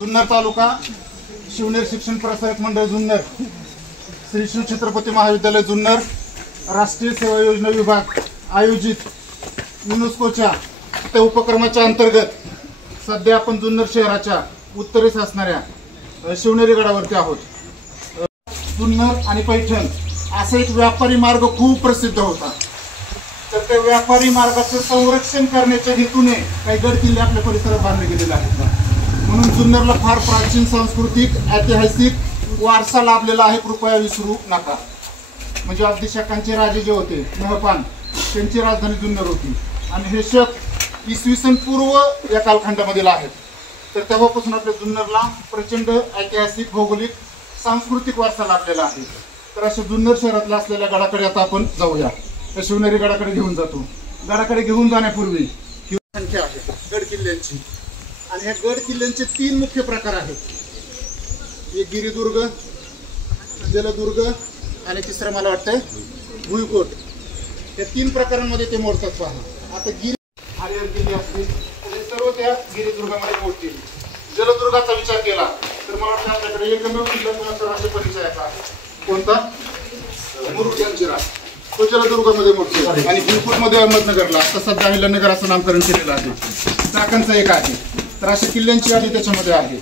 जुन्नर तालुका शिवनेर शिक्षण प्रसारक मंडळ जुन्नर, श्री शिव छत्रपती महाविद्यालय जुन्नर, राष्ट्रीय सेवा योजना विभाग आयोजित युनेस्कोच्या त्या उपक्रमाच्या अंतर्गत सध्या आपण जुन्नर शहराच्या उत्तरेस असणाऱ्या शिवनेरी गडावरती आहोत. जुन्नर आणि पैठण असा एक व्यापारी मार्ग खूप प्रसिद्ध होता. तर त्या व्यापारी मार्गाचं संरक्षण करण्याच्या हेतूने काही गड किल्ले आपल्या परिसरात बांधले गेलेले आहेत. म्हणून जुन्नरला फार प्राचीन सांस्कृतिक ऐतिहासिक वारसा लाभलेला आहे, कृपया विसरू नका. म्हणजे अगदी शकांचे राजे जे होते महपान, त्यांची राजधानी जुन्नर होती आणि हे शक इसवी सन पूर्व या कालखंडामधील आहेत. तर तेव्हापासून आपल्या जुन्नरला प्रचंड ऐतिहासिक भौगोलिक सांस्कृतिक वारसा लाभलेला आहे. तर अशा जुन्नर शहरातल्या असलेल्या गडाकडे आता आपण जाऊया. त्या शिवनेरी गडाकडे घेऊन जातो. गडाकडे घेऊन जाण्यापूर्वी ही संख्या आहे गड किल्ल्यांची, आणि ह्या गड किल्ल्यांचे 3 मुख्य प्रकार आहेत. एक गिरिदुर्ग, जलदुर्ग आणि तिसरा मला वाटतं भुईकोट. या 3 प्रकारांमध्ये ते मोडतात. पहा आता गिरी आर्यन किल्ले असतील ते सर्व त्या गिरिदुर्गामध्ये मोडतील. जलदुर्गाचा विचार केला तर मला वाटतं आपल्याकडे एकमेव किल्ला कोणाचा राष्ट्रीय परिचयाचा आहे. कोणता? मुरुडजंजिरा. तो जलदुर्गामध्ये मोडतो. आणि भुईकोटमध्ये अहमदनगरला तसा अहिल्यानगर असं नामकरण केलेलं आहे. चाकणचा एक आहे. तर अशा किल्ल्यांची यादी त्याच्यामध्ये आहे.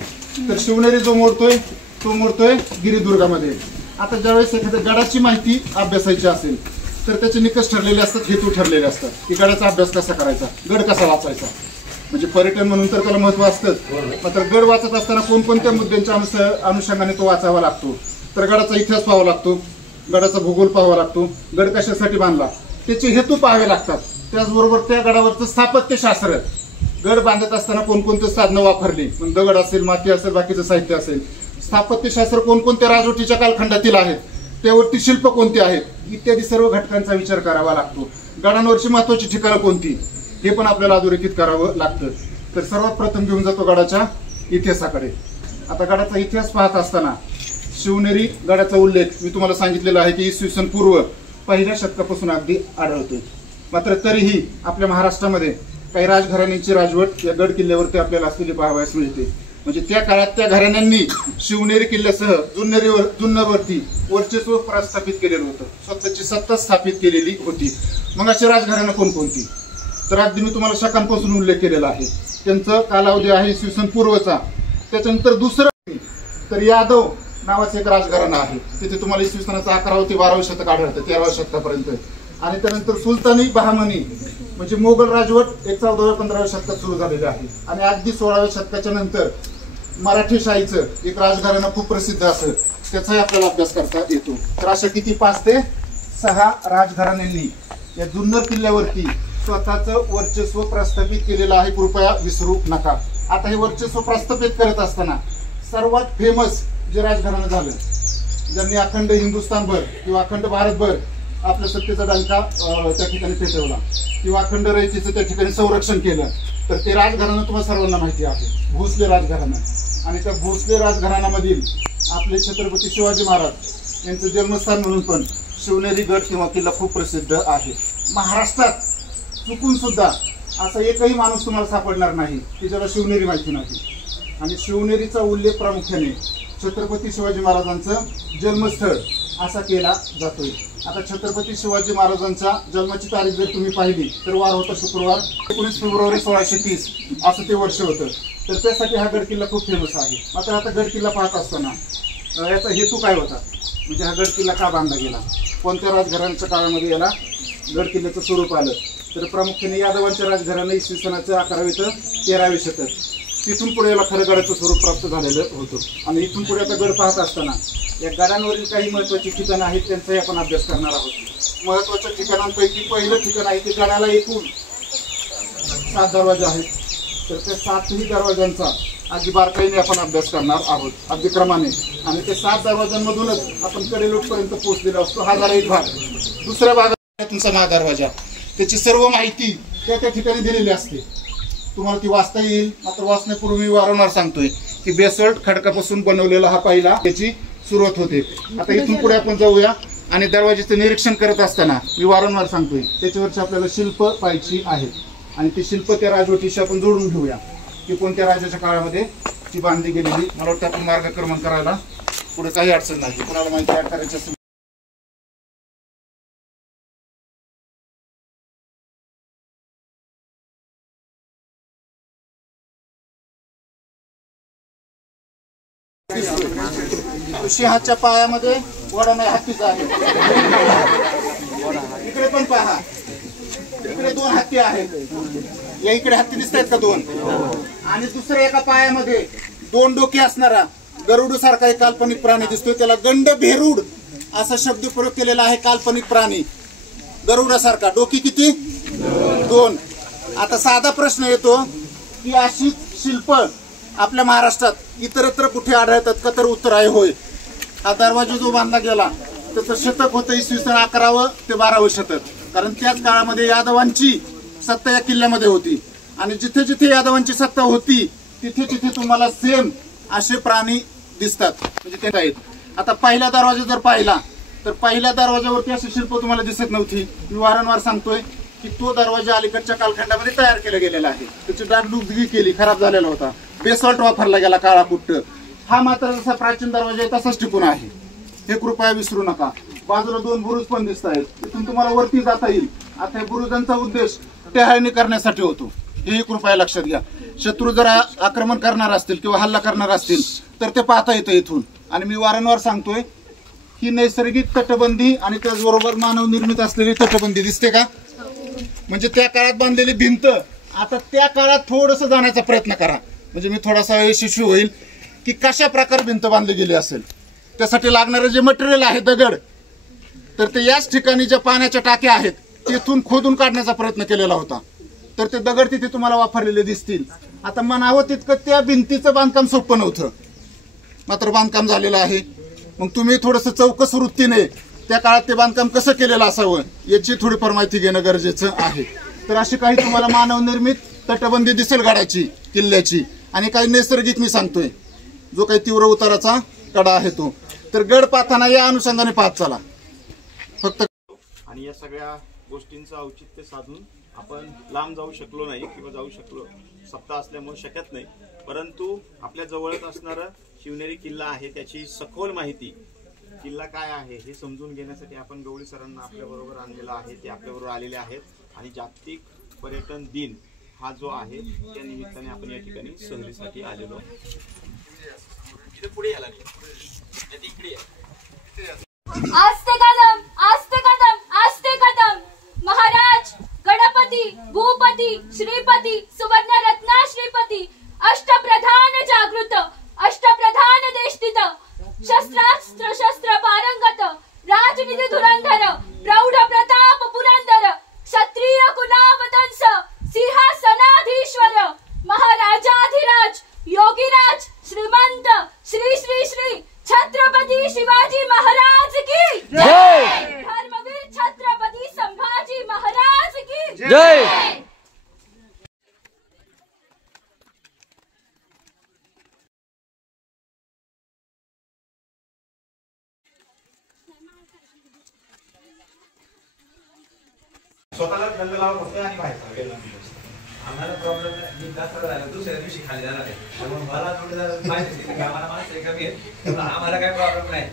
तर शिवनेरी जो मोडतोय तो मोडतोय गिरिदुर्गामध्ये. आता ज्यावेळेस एखाद्या गडाची माहिती अभ्यासायची असेल तर त्याचे निकष ठरलेले असतात, हेतू ठरलेले असतात की गडाचा अभ्यास कसा करायचा, गड कसा वाचायचा. म्हणजे पर्यटन म्हणून तर त्याला महत्व असतंच, मात्र गड वाचत असताना कोणकोणत्या मुद्द्यांच्या अनुषंगाने तो वाचावा लागतो. तर गडाचा इतिहास पाहावा लागतो, गडाचा भूगोल पाहावा लागतो, गड कशासाठी बांधला त्याचे हेतू पाहावे लागतात. त्याचबरोबर त्या गडावरचं स्थापत्यशास्त्र, गड बांधत असताना कोणकोणते साधनं वापरली, दगड असेल, माती असेल, बाकीचं साहित्य असेल, स्थापत्यशास्त्र कोणकोणत्या राजवटीच्या कालखंडातील आहेत, त्यावरती शिल्प कोणते आहेत, इत्यादी सर्व घटकांचा विचार करावा लागतो. गडांवरची महत्वाची ठिकाणं कोणती हे पण आपल्याला अधोरेखित करावं लागतं. तर सर्वात प्रथम घेऊन जातो गडाच्या इतिहासाकडे. आता गडाचा इतिहास पाहत असताना शिवनेरी गडाचा उल्लेख मी तुम्हाला सांगितलेला आहे की इसवी सन पूर्व 1ल्या शतकापासून अगदी आढळतोय. मात्र तरीही आपल्या महाराष्ट्रामध्ये काही राजघराण्यांची राजवट या गड किल्ल्यावरती आपल्याला असलेली पाहावयास मिळते. म्हणजे त्या काळात त्या घराण्यांनी शिवनेरी किल्ल्यासह जुन्नरवरती वर्चस्व प्रस्थापित केलेलं होतं, स्वतःची सत्ता स्थापित केलेली होती. मग अशी राजघराणं कोणकोणती? तर अगदी मी तुम्हाला शकांपासून उल्लेख केलेला आहे. त्यांचा कालावधी आहे इसवी सन पूर्वचा. त्याच्यानंतर दुसरं तर यादव नावाचं एक राजघराणं आहे. तिथे तुम्हाला इसवी सनाचं 11वे ते 12वे शतक आढळतं, 13व्या शतकापर्यंत. आणि त्यानंतर सुलतानी बहामनी म्हणजे मोगल राजवट 14व्या 15व्या शतकात सुरू झालेले आहे. आणि अगदी 16व्या शतकाच्या नंतर मराठी शाहीचं एक राजघराणं खूप प्रसिद्ध असं, त्याचाही आपल्याला अभ्यास करता येतो. तर अशा किती 5 ते 6 राजघराण्यांनी या जुन्नर किल्ल्यावरती स्वतःचं वर्चस्व प्रस्थापित केलेलं आहे, कृपया विसरू नका. आता हे वर्चस्व प्रस्थापित करत असताना सर्वात फेमस जे राजघराणं झालं, ज्यांनी अखंड हिंदुस्थानभर किंवा अखंड भारतभर आपल्या सत्तेचा डंका त्या ठिकाणी पेटवला किंवा अखंड रयतेचं त्या ठिकाणी संरक्षण केलं, तर ते राजघराणं तुम्हाला सर्वांना माहिती आहे, भोसले राजघराणं. आणि त्या भोसले राजघराण्यामधील आपले छत्रपती शिवाजी महाराज यांचं जन्मस्थान म्हणून पण शिवनेरी गड किंवा किल्ला खूप प्रसिद्ध आहे. महाराष्ट्रात चुकून सुद्धा असा एकही माणूस तुम्हाला सापडणार नाही की ज्याला शिवनेरी माहिती नाही. आणि शिवनेरीचा उल्लेख प्रामुख्याने छत्रपती शिवाजी महाराजांचं जन्मस्थळ असा केला जातोय. आता छत्रपती शिवाजी महाराजांच्या जन्माची तारीख जर तुम्ही पाहिली तर वार होता शुक्रवार 19 फेब्रुवारी 1630 असं ते वर्ष होतं. तर त्यासाठी हा गड किल्ला खूप फेमस आहे. मात्र आता गड किल्ला पाहत असताना याचा हेतू काय होता, म्हणजे हा गड किल्ला का बांधला गेला, कोणत्या राजघराण्याच्या काळामध्ये याला गड किल्ल्याचं स्वरूप आलं. तर प्रामुख्याने यादवांच्या राजघराणं इसवी सनाचं 11वे ते 13वे शतक, तिथून पुढे याला खरं गडाचं स्वरूप प्राप्त झालेलं होतं. आणि इथून पुढे आता गड पाहत असताना या गडांवरील काही महत्त्वाची ठिकाणं आहेत, त्यांचाही आपण अभ्यास करणार आहोत. महत्त्वाच्या ठिकाणांपैकी पहिलं ठिकाण आहे की गडाला एकूण 7 दरवाजे आहेत. तर त्या 7ही दरवाजांचा अगदी बारकाईने आपण अभ्यास करणार आहोत, अगदी क्रमाने. आणि ते 7 दरवाजांमधूनच आपण कडेलोटपर्यंत पोहोचलेला असतो. हा झाला एक भाग. दुसऱ्या भागात तुमचा महादरवाजा, त्याची सर्व माहिती त्या ठिकाणी दिलेली असते, तुम्हाला ती वाचता येईल. मात्र वाचण्यापूर्वी मी वारंवार सांगतोय की बेसॉल्ट खडकापासून बनवलेला हा पहिला त्याची सुरुवात होते. आता इथून पुढे आपण जाऊया आणि दरवाजेचं निरीक्षण करत असताना मी वारंवार सांगतोय त्याच्यावरची आपल्याला शिल्प पाहायची आहेत. आणि ती शिल्प त्या राजवटीशी आपण जोडून घेऊया की कोणत्या राजाच्या काळामध्ये ती बांधली गेलेली. मला वाटतं आपण मार्गक्रमण करायला पुढे काही अडचण नाही. कोणाला माहिती ऍड करायची असेल सिंहाच्या पायामध्ये घोडा नाही, हत्तीचा आहे. इकडे पण पहा, इकडे 2 हत्ती आहेत. या इकडे हत्ती दिसत आहेत का 2? आणि दुसऱ्या एका पायामध्ये 2 डोके असणारा गरुड सारखा एक काल्पनिक प्राणी दिसतोय. त्याला गंडभेरूड असा शब्द प्रयोग केलेला आहे. काल्पनिक प्राणी गरुडासारखा. डोकी किती? 2. आता साधा प्रश्न येतो की अशी शिल्प आपल्या महाराष्ट्रात इतरत्र कुठे आढळतात का? तर उत्तर आहे होय. हा दरवाजा जो बांधला गेला त्याचं शतक होतं इसवी सन 11वे ते 12वे शतक. कारण त्याच काळामध्ये यादवांची सत्ता या किल्ल्यामध्ये होती आणि जिथे जिथे यादवांची सत्ता होती तिथे तिथे तुम्हाला सेम असे प्राणी दिसतात, म्हणजे ते आहेत. आता पहिला दरवाजा जर पाहिला तर पहिल्या दरवाजावरती अशी शिल्प तुम्हाला दिसत नव्हती. मी वारंवार सांगतोय की तो दरवाजा अलीकडच्या कालखंडामध्ये तयार केला गेलेला आहे. त्याची डागडुगी केली, खराब झालेला होता, बेसॉल्ट वापरला गेला, काळा कुट्ट. हा मात्र जसा प्राचीन दरवाजा आहे तसाच टिकून आहे, हे कृपया विसरू नका. बाजूला 2 बुरुज पण दिसत आहेत, तिथून तुम्हाला वरती जाता येईल. आता या बुरुजांचा उद्देश टेहाळणी करण्यासाठी होतो, हेही कृपया लक्षात घ्या. शत्रू जर आक्रमण करणार असतील किंवा हल्ला करणार असतील तर ते पाहता येतं इथून. आणि मी वारंवार सांगतोय ही नैसर्गिक तटबंदी आणि त्याचबरोबर मानव निर्मित असलेली तटबंदी दिसते का? म्हणजे त्या काळात बांधलेली भिंत आता त्या काळात थोडंसं जाण्याचा प्रयत्न करा, म्हणजे मी थोडासा यशस्वी होईल की कशा प्रकारे भिंत बांधली गेली असेल. त्यासाठी लागणारे जे मटेरियल आहे दगड, तर ते याच ठिकाणी ज्या पाण्याच्या टाक्या आहेत तिथून खोदून काढण्याचा प्रयत्न केलेला होता. तर ते दगड तिथे तुम्हाला वापरलेले दिसतील. आता म्हणावं तितकं त्या भिंतीचं बांधकाम सोपं नव्हतं, मात्र बांधकाम झालेलं आहे. मग तुम्ही थोडंसं चौकस वृत्तीने त्या काळात ते बांधकाम कसं केलेलं असावं याची थोडीफार माहिती घेणं गरजेचं आहे. तर अशी काही तुम्हाला मानवनिर्मित तटबंदी दिसेल गडाची, किल्ल्याची, आणि काही नैसर्गिक मी सांगतोय जो काही तीव्र उताराचा कडा आहे तो. तर गड पाहताना या अनुषंगाने पाहत चला फक्त. आणि या सगळ्या गोष्टींचं औचित्य साधून आपण लांब जाऊ शकलो नाही किंवा जाऊ शकलो, सप्ताह असल्यामुळे शकत नाही. परंतु आपल्या जवळच असणारा शिवनेरी किल्ला आहे, त्याची सखोल माहिती, किल्ला काय आहे हे समजून घेण्यासाठी आपण गवळी सरांना आपल्याबरोबर आणलेला आहे. ते आपल्याबरोबर आलेले आहेत आणि जागतिक पर्यटन दिन हा जो आहे त्या निमित्ताने आपण या ठिकाणी सहलीसाठी आलेलो आहोत. पुढे यायला आस्ते कदम, आस्ते कदम, आस्ते कदम. महाराज, गणपती, भूपती, श्रीपती, सुवर्ण रत्ना श्रीपती, अष्टप्रधान जागृत, अष्टप्रधान देष्टित, शस्त्रास्त्र शस्त्र पारंगत, राजनिधी धुरंधर, प्रौढ प्रताप पुरंदर, क्षत्रिय कुलावतंस, सिंहासनाधीश्वर, महाराजाधिराज, योगीराज, श्रीमंत, श्री श्री श्री छत्रपती शिवाजी महाराज की जय. धर्मवीर छत्रपती संभाजी महाराज की जय. स्वतःला दंड लावत होते आणि बाहेर आम्हाला प्रॉब्लेम मी जास्त राहिला, दुसऱ्या दिवशी खाली जाणार आहे. त्यामुळे मला थोडं माहिती की आम्हाला माणसं कमी आहेत, आम्हाला काही प्रॉब्लेम नाही.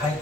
काय